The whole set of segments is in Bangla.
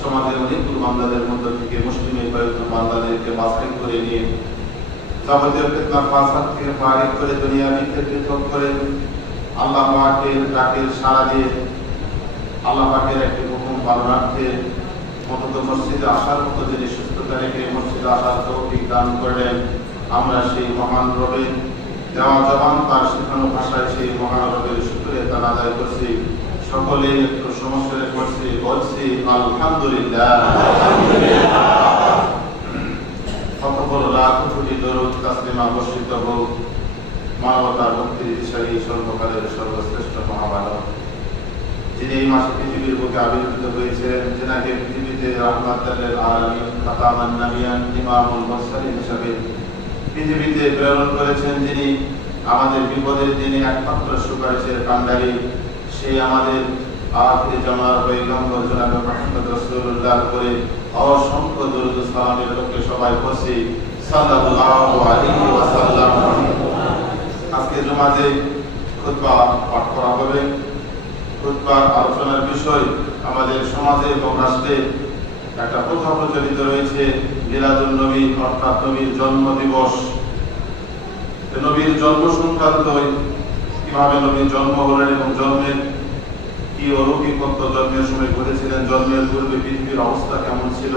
সমাজের অনেকগুলো বান্দাদের মধ্য থেকে মুসলিমের কয়েকজন বান্দাদেরকে বাছাই করে নিয়ে যাবতীয় ফিতনা ফাসাদ থেকে ফারিগ করে দুনিয়া থেকে পৃথক করে আল্লাহ পাকের ডাকের সাড়া দিয়ে আল্লাহ পাকের একটি হুকুম পালনার্থে অন্তত মসজিদে আসার মতো যিনি সুস্থতা রেখে মসজিদে আসার তৌফিক দান করলেন, আমরা সেই মহান রবের দেওয়া জবান তার শেখানো ভাষায় সেই মহান রবের শুকরিয়া তার আদায় করছি। সকলে একটু সমস্যা করছি, বলছি আলহামদুলিল্লাহ। কতগুলো লাখ কোটি দরুদ তাসলিমা বর্ষিত হোক মানবতার মুক্তির দিশারি সর্বকালের সর্বশ্রেষ্ঠ মহামানব, যিনি এই মাসে পৃথিবীর বুকে আবির্ভূত হয়েছেন, যিনাকে পৃথিবীতে রাহমাতুল লিল আলামিন খাতামান নবিয়্যান ইমামুল মুরসালিন হিসেবে পৃথিবীতে প্রেরণ করেছেন, যিনি আমাদের বিপদের দিনে একমাত্র সুপারিশের কাণ্ডারী, সেই আমাদের আখির জামানার পয়গম্বর জনাবে মুহাম্মদ রাসূলুল্লাহ করে অসংখ্য দরুদ ও সালামের লোকে সবাই পড়ছি সাল্লাল্লাহু আলাইহি ওয়াসাল্লাম। আজকে জুমাতে খুতবা পাঠ করা হবে। খুতবার আলোচনার বিষয় আমাদের সমাজে এবং রাষ্ট্রে একটা প্রথা প্রচলিত রয়েছে মিলাদুন নবী, অর্থাৎ নবীর জন্ম দিবস। নবীর জন্ম সংক্রান্ত কিভাবে নবীর জন্ম হলেন এবং জন্মের কি অলৌকিকত্ব জন্মের সময় ঘটেছিলেন, জন্মের পূর্বে পৃথিবীর অবস্থা কেমন ছিল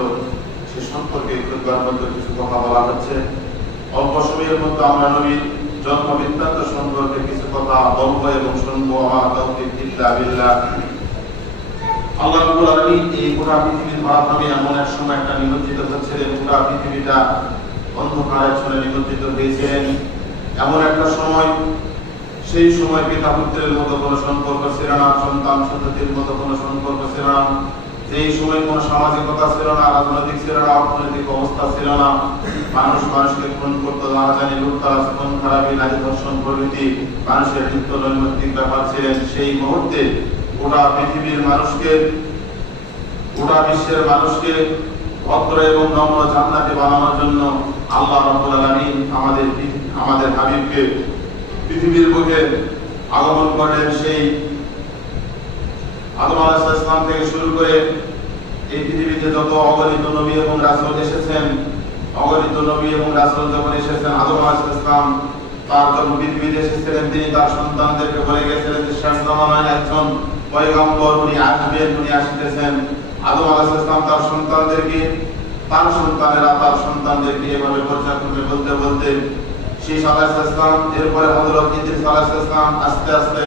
সে সম্পর্কে খুতবার মধ্যে কিছু কথা বলা হচ্ছে। অল্প সময়ের মধ্যে আমরা নবীর জন্ম বৃত্তান্ত সম্পর্কে কিছু কথা বলবো এবং শুনবো। আমার তাওফীক ইল্লা বিল্লাহ। আল্লাহ রাব্বুল আলামিন এই পুরা পৃথিবীর মাধ্যমে এমন এক সময় একটা নিমজ্জিত হচ্ছিলেন, পুরা পৃথিবীটা অন্ধকারের ছলে নিমজ্জিত হয়েছিলেন। এমন একটা সময়, সেই সময় পিতা পুত্রের মতো কোনো সম্পর্ক ছিল না, সন্তান সন্ততির মতো কোনো সম্পর্ক ছিল না, যেই সময় কোনো সামাজিকতা ছিল না, রাজনৈতিক ছিল না, অর্থনৈতিক অবস্থা ছিল না, মানুষ মানুষকে খুন করতো, রাজধানী লুটতরাজ, খুন খারাপি, নারী ধর্ষণ প্রভৃতি মানুষের নিত্য নৈমিত্তিক ব্যাপার ছিলেন। সেই মুহূর্তে গোটা পৃথিবীর মানুষকে, গোটা বিশ্বের মানুষকে ভদ্র এবং নম্র জান্নাতি বানানোর জন্য আল্লাহ রাব্বুল আলামিন আমাদের হাবিবকে পৃথিবীর বুকে আগমন করেন। সেই আদম আলাইহিস সালাম থেকে শুরু করে এই পৃথিবীতে যত অগণিত নবী এবং রাসূল এসেছেন, অগণিত নবী এবং রাসূল যখন এসেছেন, আদম আলাইহিস সালাম তার যখন পৃথিবীতে এসেছিলেন, তিনি তার সন্তানদেরকে বলে গেছিলেন যে শেষ জামানায় একজন পয়গম্বর উনি আসবেন, উনি আসতেছেন। আদম আলাইহিস সালাম তার সন্তানদেরকে, তার সন্তানেরা তার সন্তানদেরকে এভাবে পর্যায়ক্রমে বলতে বলতে শীশ আলাইহিস সালাম, এরপরে হযরত ইদ্রিস আলাইহিস সালাম আস্তে আস্তে